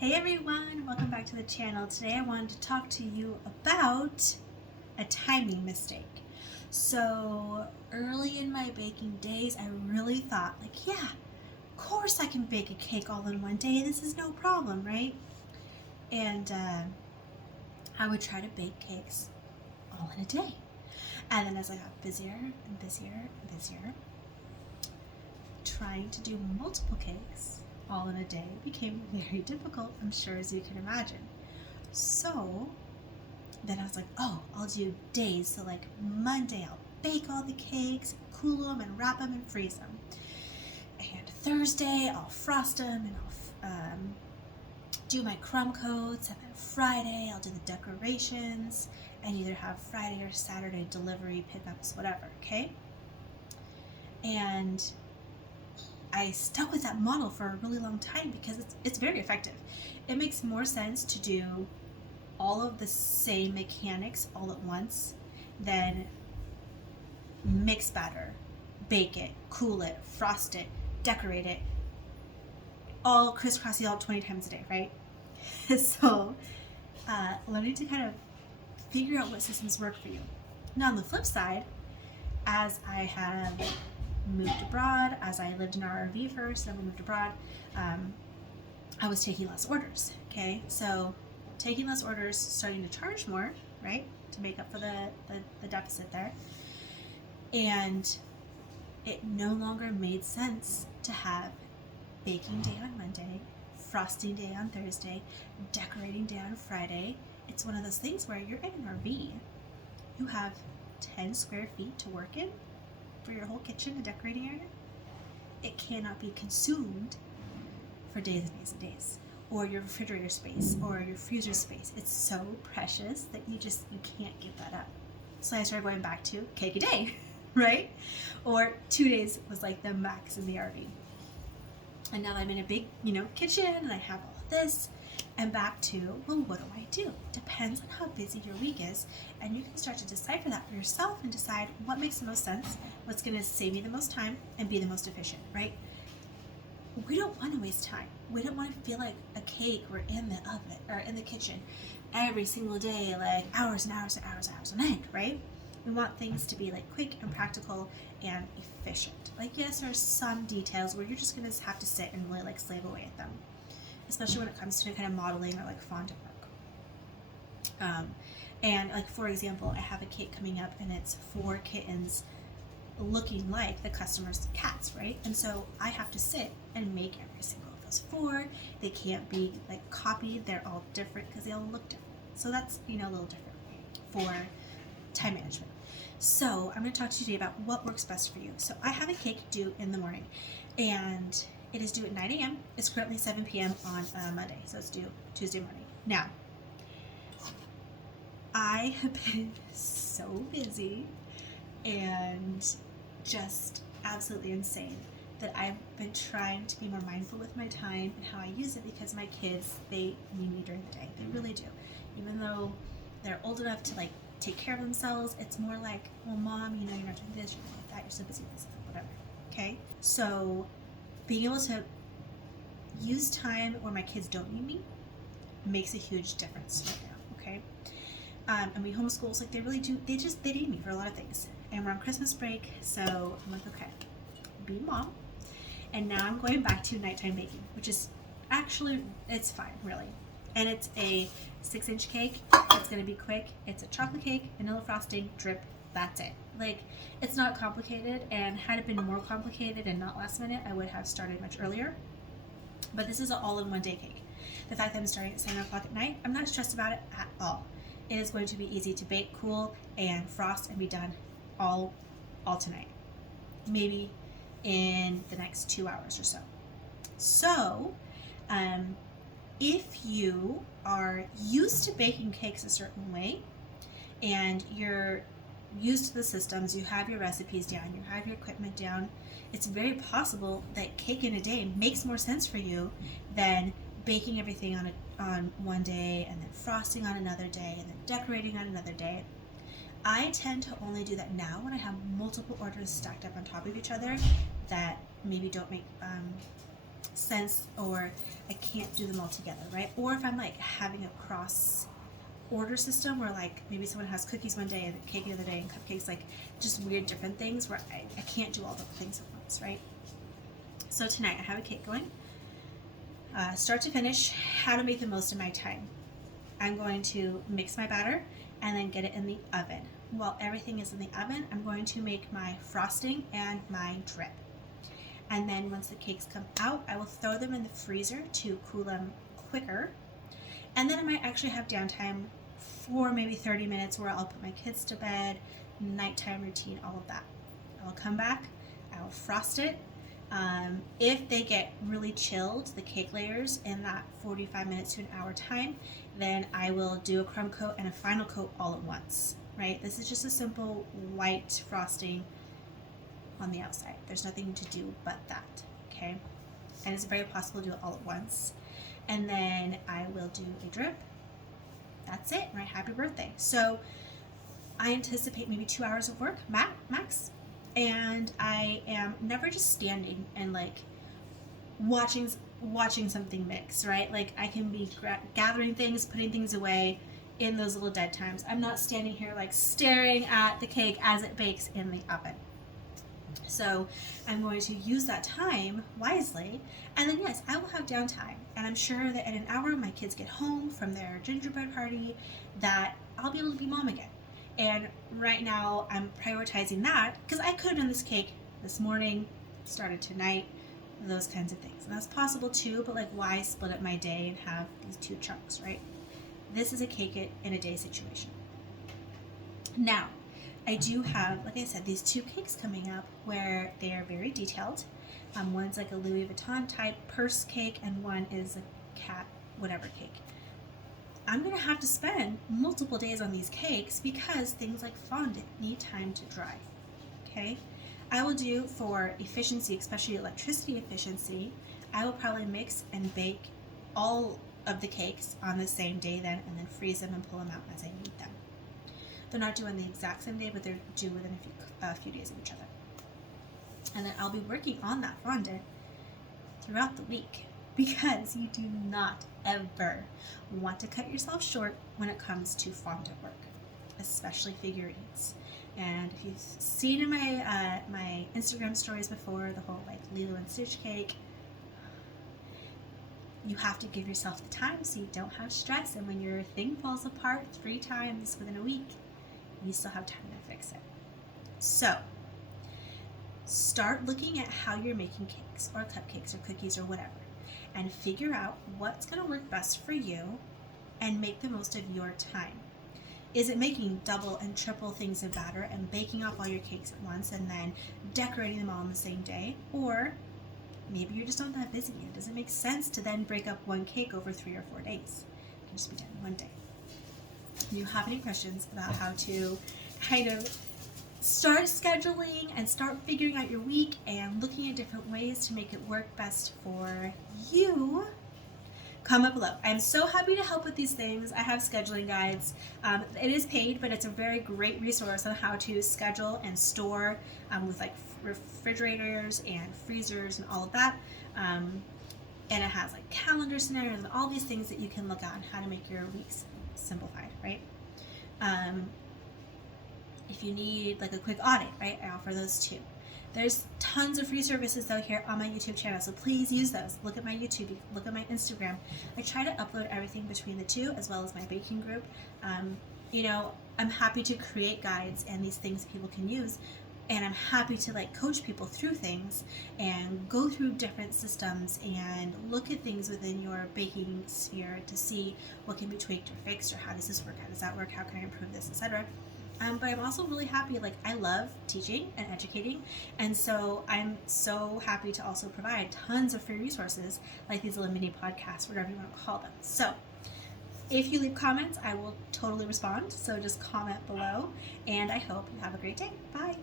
Hey everyone, welcome back to the channel. Today I wanted to talk to you about a timing mistake. So early in my baking days, I really thought yeah, of course I can bake a cake all in one day. This is no problem, right? And I would try to bake cakes all in a day. And then as I got busier and busier and busier, trying to do multiple cakes all in a day became very difficult, I'm sure, as you can imagine. So then I was like, oh, I'll do days. So like Monday, I'll bake all the cakes, cool them and wrap them and freeze them. And Thursday, I'll frost them and I'll do my crumb coats. And then Friday, I'll do the decorations and either have Friday or Saturday delivery, pickups, whatever, okay? And I stuck with that model for a really long time because it's very effective. It makes more sense to do all of the same mechanics all at once than mix batter, bake it, cool it, frost it, decorate it, all crisscrossy all 20 times a day, right? So learning to kind of figure out what systems work for you. Now on the flip side, as I have moved abroad, as I lived in our RV first, then we moved abroad, I was taking less orders, okay? So taking less orders, starting to charge more, right? To make up for the deficit there. And it no longer made sense to have baking day on Monday, frosting day on Thursday, decorating day on Friday. It's one of those things where you're in an RV. You have 10 square feet to work in for your whole kitchen and decorating area. It cannot be consumed for days and days and days. Or your refrigerator space or your freezer space. It's so precious that you can't give that up. So I started going back to cake a day, right? Or 2 days was like the max in the RV. And now that I'm in a big, kitchen and I have all of this, I'm back to, well, what do I do? Depends on how busy your week is, and you can start to decipher that for yourself and decide what makes the most sense, what's going to save me the most time and be the most efficient, right? We don't want to waste time. We don't want to feel like a cake we're in the oven or in the kitchen every single day, like hours and hours and hours and hours on end, right? We want things to be like quick and practical and efficient. Like, yes, there's some details where you're just going to have to sit and really like slave away at them, especially when it comes to kind of modeling or like fondant work. And like, for example, I have a cake coming up and it's 4 kittens looking like the customer's cats, right? And so I have to sit and make every single of those 4. They can't be like copied. They're all different because they all look different. So that's, a little different for time management. So I'm going to talk to you today about what works best for you. So I have a cake due in the morning and it is due at 9 a.m. It's currently 7 p.m. on Monday, so it's due Tuesday morning. Now, I have been so busy and just absolutely insane that I've been trying to be more mindful with my time and how I use it because my kids, they need me during the day. They really do. Even though they're old enough to like take care of themselves, it's more like, well, Mom, you're not doing this, you're not doing that, you're so busy with this, whatever. Okay? So being able to use time where my kids don't need me makes a huge difference right now, okay? And we homeschool, so like they really do, they need me for a lot of things. And we're on Christmas break, so I'm like, okay, be mom. And now I'm going back to nighttime baking, which is actually, it's fine, really. And it's a 6-inch cake. It's gonna be quick. It's a chocolate cake, vanilla frosting, drip, that's it. Like, it's not complicated, and had it been more complicated and not last minute, I would have started much earlier. But this is an all-in-one day cake. The fact that I'm starting at 7 o'clock at night, I'm not stressed about it at all. It is going to be easy to bake, cool, and frost and be done all tonight. Maybe in the next 2 hours or so. So, if you are used to baking cakes a certain way, and you're used to the systems, you have your recipes down, you have your equipment down, it's very possible that cake in a day makes more sense for you than baking everything on one day and then frosting on another day and then decorating on another day. I tend to only do that now when I have multiple orders stacked up on top of each other that maybe don't make sense, or I can't do them all together, right? Or if I'm like having a cross order system where like maybe someone has cookies one day and cake the other day and cupcakes, like just weird different things where I can't do all the things at once, right? So tonight I have a cake going, start to finish, how to make the most of my time. I'm going to mix my batter and then get it in the oven. While everything is in the oven, I'm going to make my frosting and my drip. And then once the cakes come out, I will throw them in the freezer to cool them quicker. And then I might actually have downtime for maybe 30 minutes where I'll put my kids to bed, nighttime routine, all of that. I'll come back, I will frost it. If they get really chilled, the cake layers, in that 45 minutes to an hour time, then I will do a crumb coat and a final coat all at once, right? This is just a simple white frosting on the outside. There's nothing to do but that, okay? And it's very possible to do it all at once. And then I will do a drip. That's it, right? Happy birthday. So I anticipate maybe 2 hours of work, max. And I am never just standing and like watching something mix, right? Like I can be gathering things, putting things away in those little dead times. I'm not standing here like staring at the cake as it bakes in the oven. So I'm going to use that time wisely, and then yes, I will have downtime, and I'm sure that in an hour my kids get home from their gingerbread party, that I'll be able to be mom again. And right now I'm prioritizing that because I could have done this cake this morning, started tonight, those kinds of things. And that's possible too, but like why split up my day and have these two chunks, right? This is a cake it in a day situation. Now, I do have, like I said, these two cakes coming up where they are very detailed. One's like a Louis Vuitton type purse cake, and one is a cat whatever cake. I'm going to have to spend multiple days on these cakes because things like fondant need time to dry, okay? I will do, for efficiency, especially electricity efficiency, I will probably mix and bake all of the cakes on the same day then, and then freeze them and pull them out as I need them. They're not due on the exact same day, but they're due within a few days of each other. And then I'll be working on that fondant throughout the week because you do not ever want to cut yourself short when it comes to fondant work, especially figurines. And if you've seen in my my Instagram stories before, the whole like Lilo and Stitch cake, you have to give yourself the time so you don't have stress. And when your thing falls apart 3 times within a week, you still have time to fix it. So start looking at how you're making cakes or cupcakes or cookies or whatever, and figure out what's going to work best for you and make the most of your time. Is it making double and triple things of batter and baking off all your cakes at once and then decorating them all on the same day? Or maybe you're just not that busy and it doesn't make sense to then break up one cake over 3 or 4 days. It can just be done in one day. Do you have any questions about how to kind of start scheduling and start figuring out your week and looking at different ways to make it work best for you? Comment below. I'm so happy to help with these things. I have scheduling guides. It is paid, but it's a very great resource on how to schedule and store with like refrigerators and freezers and all of that. And it has like calendar scenarios and all these things that you can look at on how to make your weeks simplified, right? If you need like a quick audit, right, I offer those too. There's tons of free services though here on my YouTube channel, so please use those. Look at my YouTube, look at my Instagram. I try to upload everything between the two, as well as my baking group. You know, I'm happy to create guides and these things people can use, and I'm happy to like coach people through things and go through different systems and look at things within your baking sphere to see what can be tweaked or fixed, or how does this work, how does that work, how can I improve this, etc. But I'm also really happy, like I love teaching and educating, and so I'm so happy to also provide tons of free resources like these little mini podcasts, whatever you want to call them. So if you leave comments, I will totally respond, so just comment below, and I hope you have a great day. Bye!